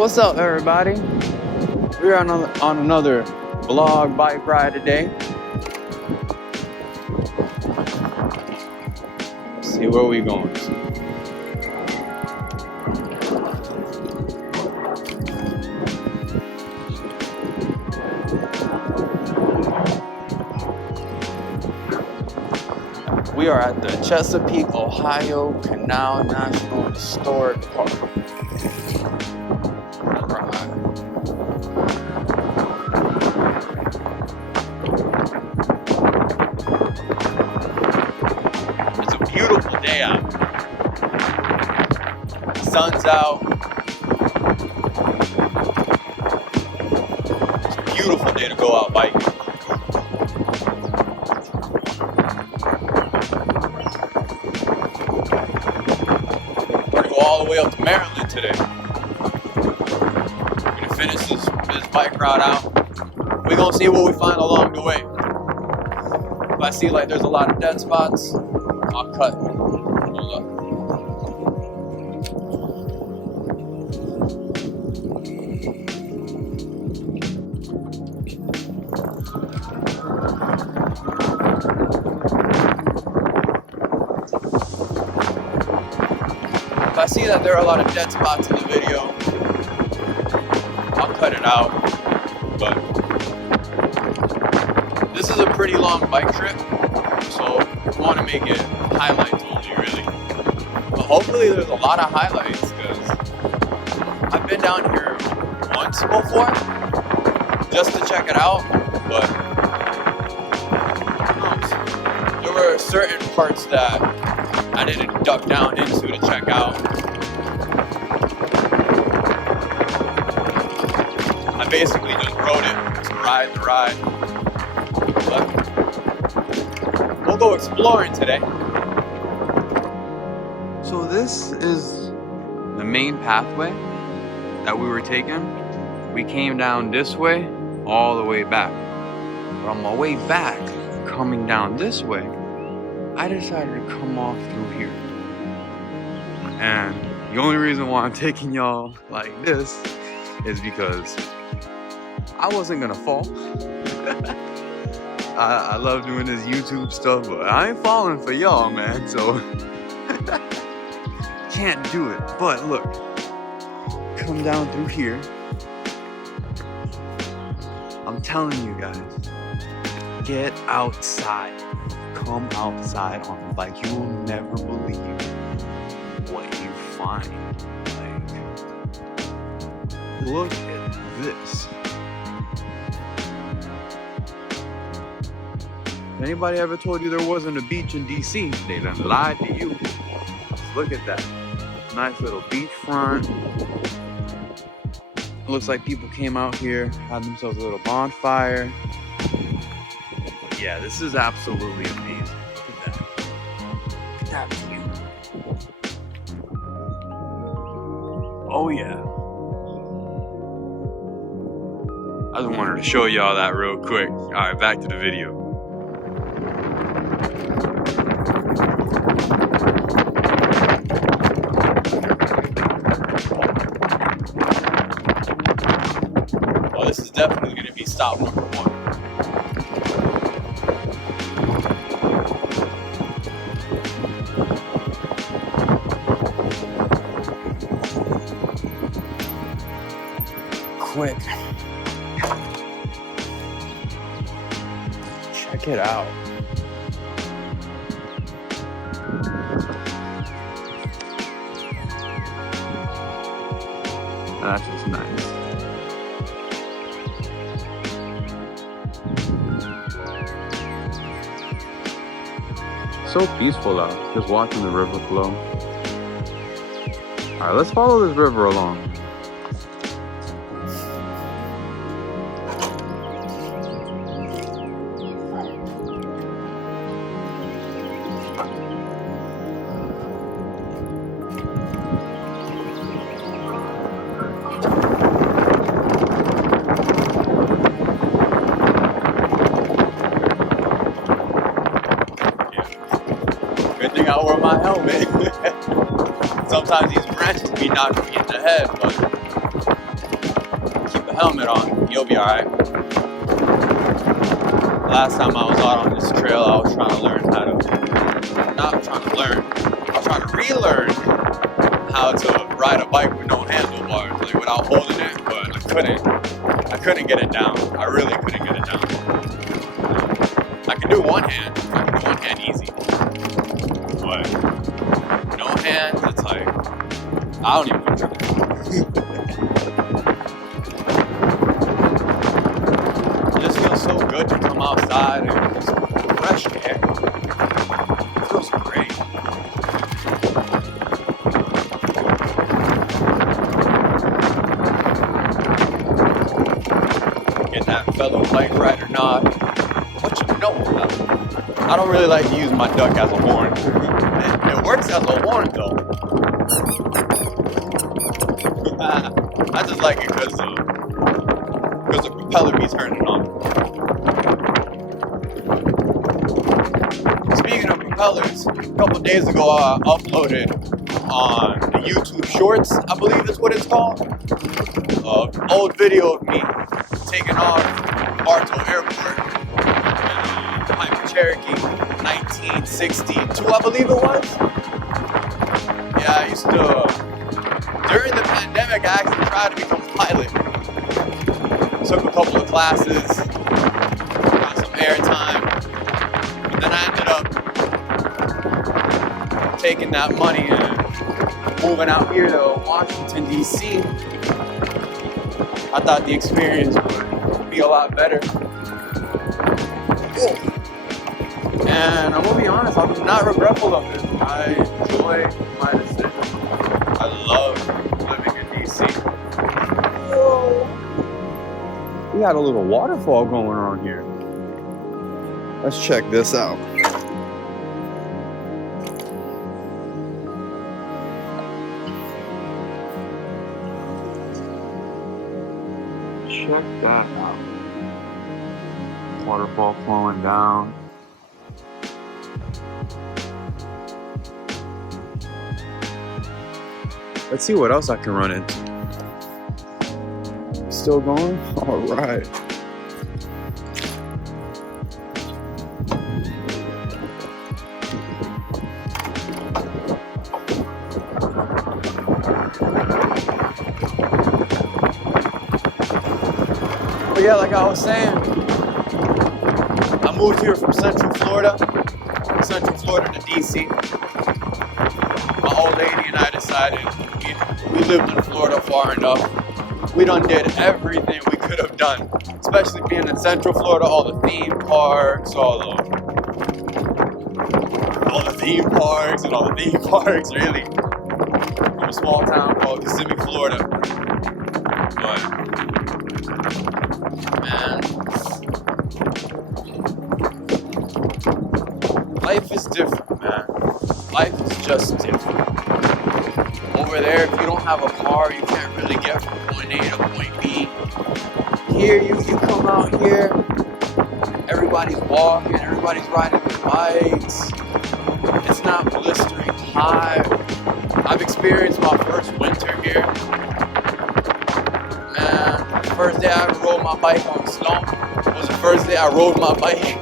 What's up, everybody? We're on another vlog bike ride today. Let's see where we going. We are at the Chesapeake, Ohio Canal National Historic Park. It's a beautiful day out. The sun's out. It's a beautiful day to go out biking. All the way up to Maryland today. We're gonna finish this bike ride out. We're gonna see what we find along the way. If I see like there's a lot of dead spots, I'll cut. Hold up. If I see that there are a lot of dead spots in the video, I'll cut it out. But this is a pretty long bike trip, so I want to make it highlights only, really. But hopefully there's a lot of highlights, because I've been down here once before just to check it out, but there were certain parts that I didn't duck down into to check out. I basically just rode it to ride the ride. But we'll go exploring today. So this is the main pathway that we were taking. We came down this way all the way back. But on my way back, coming down this way, I decided to come off through here. And the only reason why I'm taking y'all like this is because I wasn't gonna fall. I love doing this YouTube stuff, but I ain't falling for y'all, man, so can't do it. But look, come down through here. I'm telling you guys, get outside. Come outside on the bike. You will never believe what you find. Like, look at this. If anybody ever told you there wasn't a beach in DC, they done lied to you. Look at that. Nice little beachfront. Looks like people came out here, had themselves a little bonfire. Yeah, this is absolutely amazing. Look at that. Look at that view. Oh yeah. I just wanted to show y'all that real quick. All right, back to the video. Oh, this is definitely gonna be stop number 1. Quick. Check it out. That's just nice. So peaceful out, just watching the river flow. All right, let's follow this river along. Good thing I wore my helmet. Sometimes these branches be knocking me in the head, but helmet on, you'll be alright. Last time I was out on this trail, I was trying to learn how to, not trying to learn, I was trying to relearn how to ride a bike with no handlebars, like without holding it, but I couldn't get it down. I really couldn't get it down. I can do one hand easy, but no hands, it's like, I don't even control it. It just feels so good to come outside and just fresh air. It feels great. Get that fellow bike rider nod. What you know about it? I don't really like to use my duck as a horn. It works as a horn though. I just like it because the propeller be turning on. Speaking of propellers, a couple days ago I uploaded on the YouTube Shorts, I believe is what it's called, an old video of me taking off Bartow Airport in Piper Cherokee 1962, I believe it was. Yeah, I used to, during the pandemic, I actually tried to become a pilot. Took a couple of classes, got some airtime, and then I ended up taking that money and moving out here to Washington, D.C. I thought the experience would be a lot better. And I'm gonna be honest, I'm not regretful of it. I enjoy my decision. I love living in D.C. We got a little waterfall going on here. Let's check this out. Check that out. Waterfall flowing down. Let's see what else I can run into. Still going? All right. But yeah, like I was saying, I moved here from Central Florida to DC. My old lady and I decided we lived in Florida far enough. We done did everything we could have done, especially being in Central Florida, all the theme parks, all the theme parks, really. From a small town called Kissimmee, Florida. But, man, life is different, man. Life is just different. Over there, if you don't have a car, you can't really get from point A to point B. Here, you come out here, everybody's walking, everybody's riding their bikes. It's not blistering hot. I've experienced my first winter here. Man, the first day I ever rode my bike on snow was the first day I rode my bike.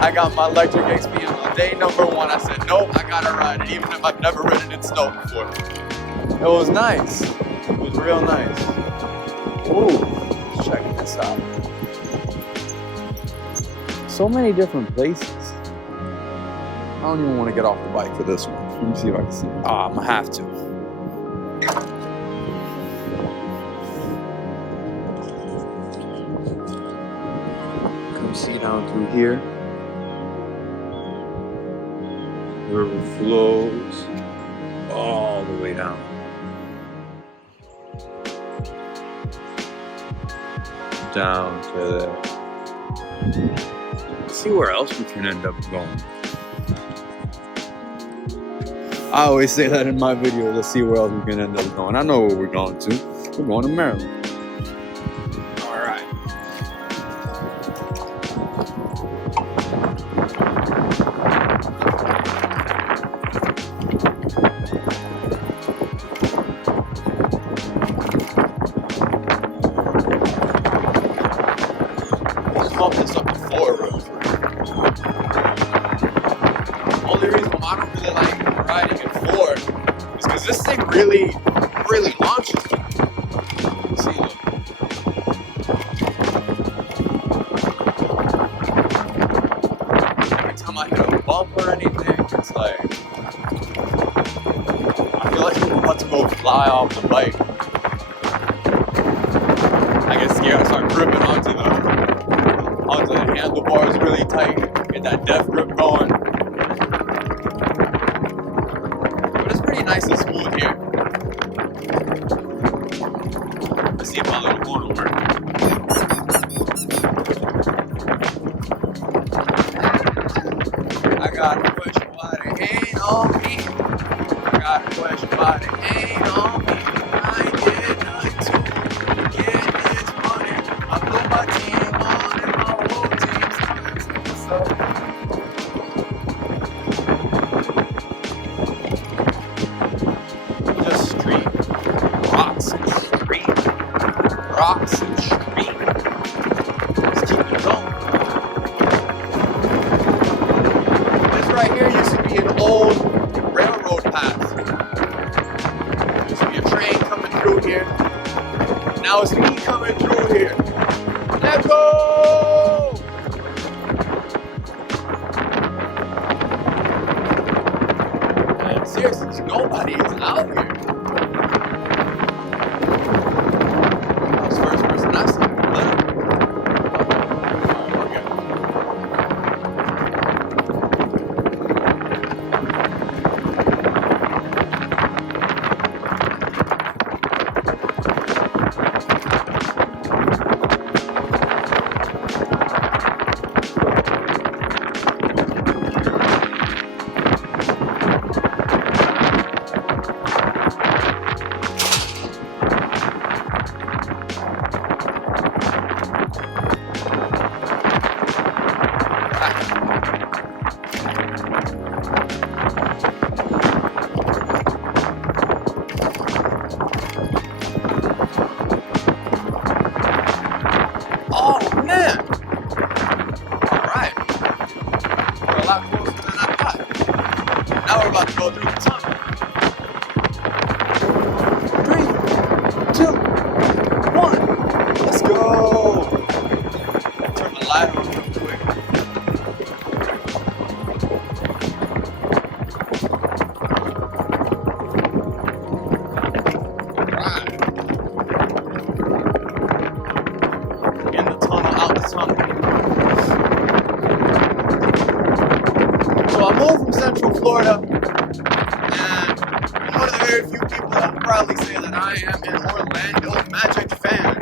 I got my Lectric XP on day number 1. I said, nope, I gotta ride it, even if I've never ridden in snow before. It was nice. It was real nice. Ooh, check this out. So many different places. I don't even want to get off the bike for this one. Let me see if I can see it. I'm gonna have to. Come see down through here. The river flows all the way down. Down to there. Let's see where else we can end up going. I always say that in my video, let's see where else we can end up going. I know where we're going to. We're going to Maryland. Alright. gripping onto the handlebars really tight, get that death grip going. But it's pretty nice and smooth here. Let's see if my little corner works. I got a question why they ain't on me. I got a question why they ain't on me. I ain't did nothing to get this money. I put my team on and my whole team's coming to us up. Just street. Rocks and street. Rocks and street. Let's keep it going. Right here used to be an old railroad path. Used to be a train coming through here. Now it's me coming through here. Let's go! And seriously, nobody is out here. That's the first person I see. Oh man! Alright. We're a lot closer than I thought. Now we're about to go through the tunnel. 3, 2, 1. Let's go! Turn the light on real quick. Alright. In the tunnel, out the tunnel. So I moved from Central Florida, and I'm one of the very few people that will proudly say that I am an Orlando Magic fan.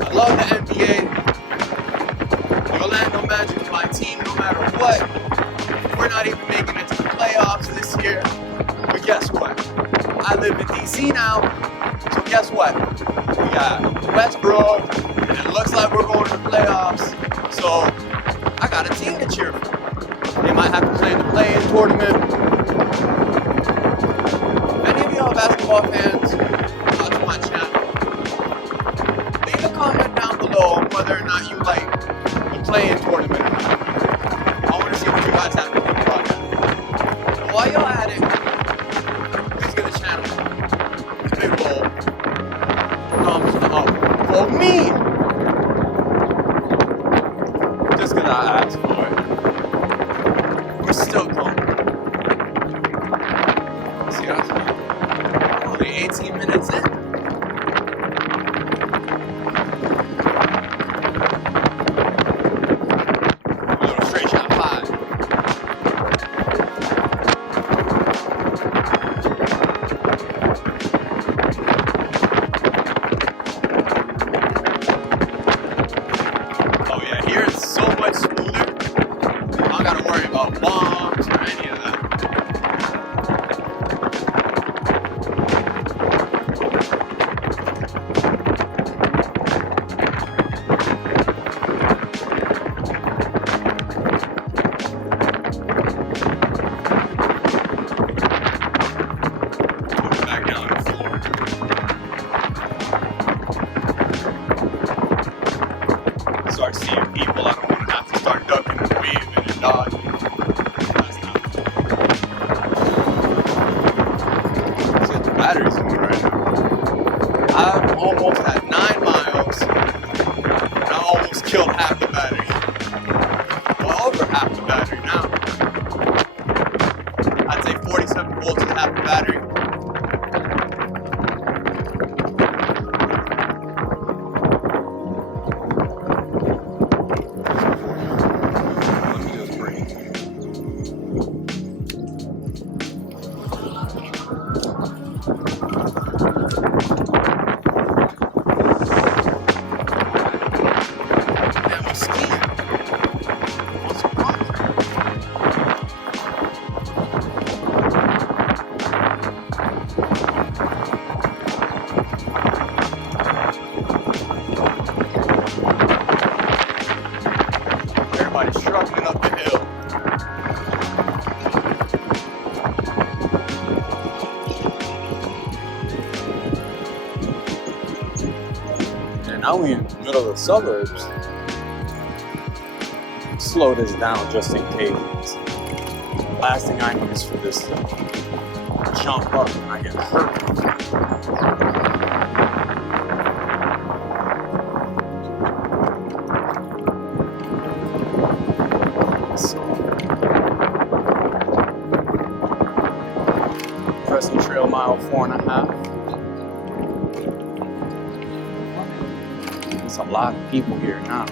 I love the NBA. The Orlando Magic is my team no matter what. We're not even making it to the playoffs this year. But guess what? I live in DC now, so guess what? We got Westbrook, and it looks like we're going to the playoffs. So I got a team to cheer for. They might have to play in the play-in tournament. If any of y'all basketball fans watch my channel, leave a comment down below on whether or not you like the play-in tournament or not. I want to see what you guys have to think about that. And while y'all at it, please give the channel a big roll. Thumbs up for me! Just because I asked for it. We're still going. See, that's only 18 minutes in. A little straight shot 5. Oh yeah, here it's so much smoother. I don't gotta worry about bombs or any of that. Put it back down on the floor. Start seeing people. I don't want to have to start ducking and weaving and dodging. That's not cool. See, the battery's going right now. I'm almost at 9 miles. And I almost killed half the battery. Well, over half the battery now. I'd say 47 volts is half the battery. now we're in the middle of the suburbs. Slow this down just in case. Last thing I need is for this to jump up and I get hurt. Crescent Trail mile 4.5. There's a lot of people here now.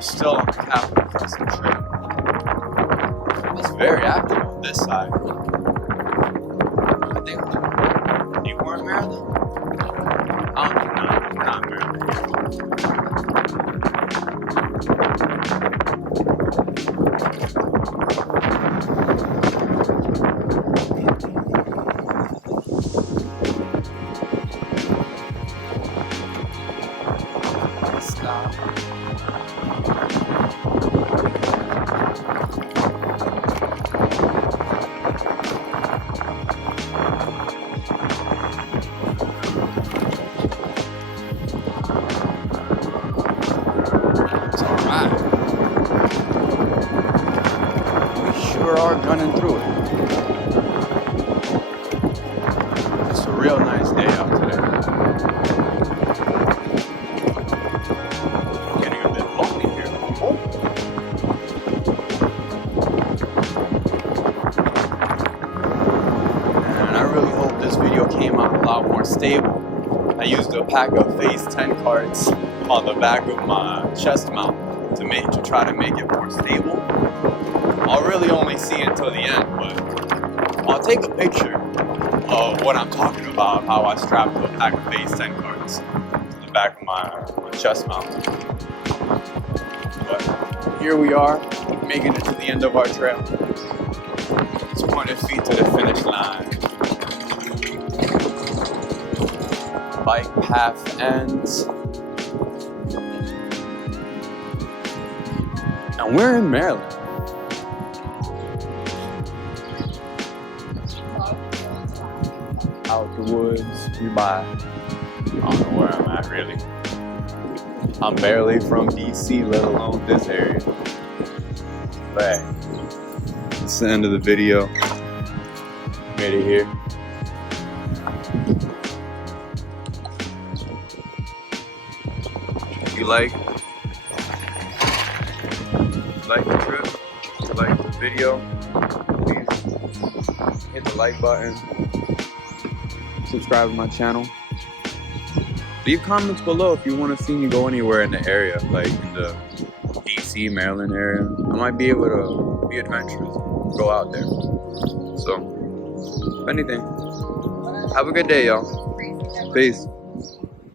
Still on the Capital Crescent Trail. It's very active on this side. I think you were in Maryland? I don't think we're not in Maryland. Stop. Are gunning through it. It's a real nice day out today. Getting a bit lonely here. And I really hope this video came out a lot more stable. I used a pack of phase 10 cards on the back of my chest mount to try to make it more stable. I'll really only see until the end, but I'll take a picture of what I'm talking about, how I strapped a pack of phase 10 cards to the back of my chest mount. But here we are, making it to the end of our trail. 200 feet to the finish line. Bike path ends. And we're in Maryland. Out the woods, we by. I don't know where I'm at really. I'm barely from DC, let alone this area. But it's the end of the video. Made it here. If you like the trip, if you like the video, please hit the like button. Subscribe to my channel. Leave comments below if you want to see me go anywhere in the area, like in the DC, Maryland area. I might be able to be adventurous, go out there. So, if anything, have a good day, y'all. Peace.